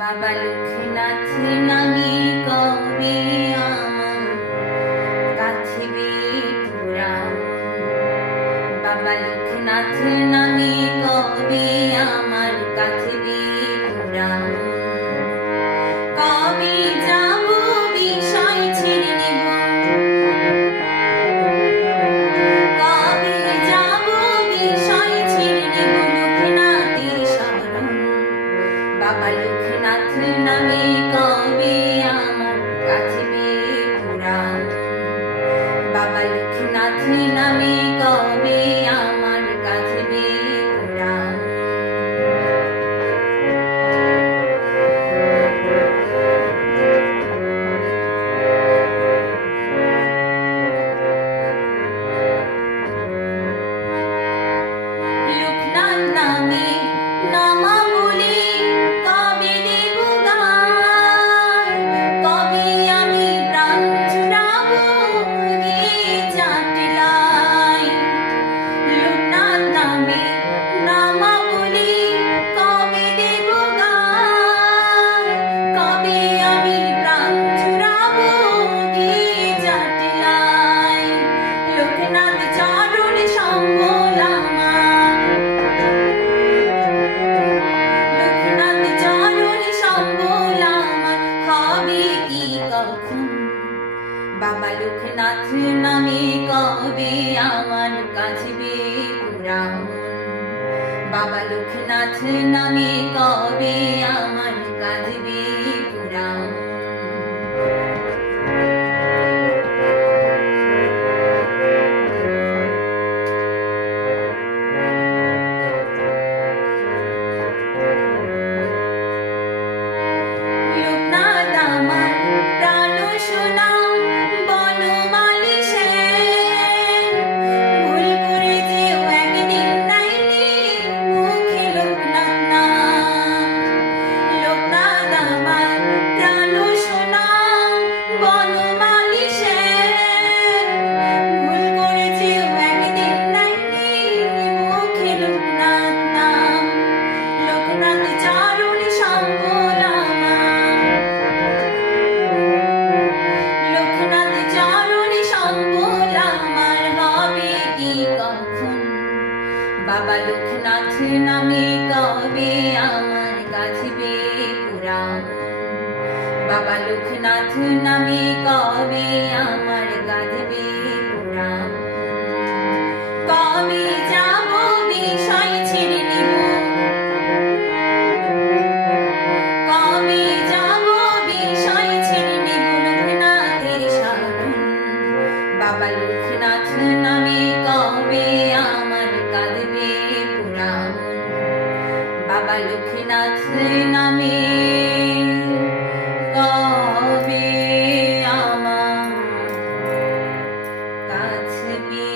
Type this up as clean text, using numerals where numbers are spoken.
বাবা লোকনাথ নামে কবে আমার কাছে পুরাণ। বাবা লোকনাথ নামে কবে আমার কাছে পুরাণ। কবে যাব বিষয় ছেড়ে নেব, কবে যাব বিষয় ছেড়ে নেব লোকনাথের শরণ। বাবা লোকনাথ নামে কবে আমার কাছে পুরাণ। বাবা লোকনাথ নামে কবে আমার কাছে পুরাণ। লোকনাথ নামে নামা বলে কবে দেব গান। কবে আমি প্রাণ জুড়াবো গেয়ে চারটি লাইন। লোকনাথ নামে নামা বলে কবে দেব গান। কবে আমি প্রাণ জুড়াবো গেয়ে চারটি লাইন। লোকনাথ চরণ সম্বল আমার, লোকনাথ চরণ সম্বল আমার হবে কি কখন। বাবা লোকনাথ নামে কবে আমার কাছে পুরাণ। বাবা লোকনাথ নামে কবে আমার কাছে পুরাণ। লোকনাথ আমার প্রাণ সোনা বনমালী সেন। ভুল করে যেও একদিন নাইলে মুখে লোকনাথ নাম। লোকনাথ আমার প্রাণ সোনা বনমালী সেন। ভুল করে যেও একদিন নাইলে মুখে লোকনাথ নাম। লোকনাথ চরণ সম্বল আমার, লোকনাথ চরণ সম্বল আমার হবে কি কখন। বাবা লোকনাথ নামে কবে আমার কাছে পুরাণ। বাবা লোকনাথ নামে কবে আমার কাছে পুরাণ। কবে যাব বিষয় ছেড়ে নেব, কবে যাব বিষয় ছেড়ে নেব লোকনাথের শরণ। বাবা লোকনাথ নামে কবে আমার কাঁদবে পুরাণ। বাবা লোকনাথ নামে কবে আমার কাঁদবে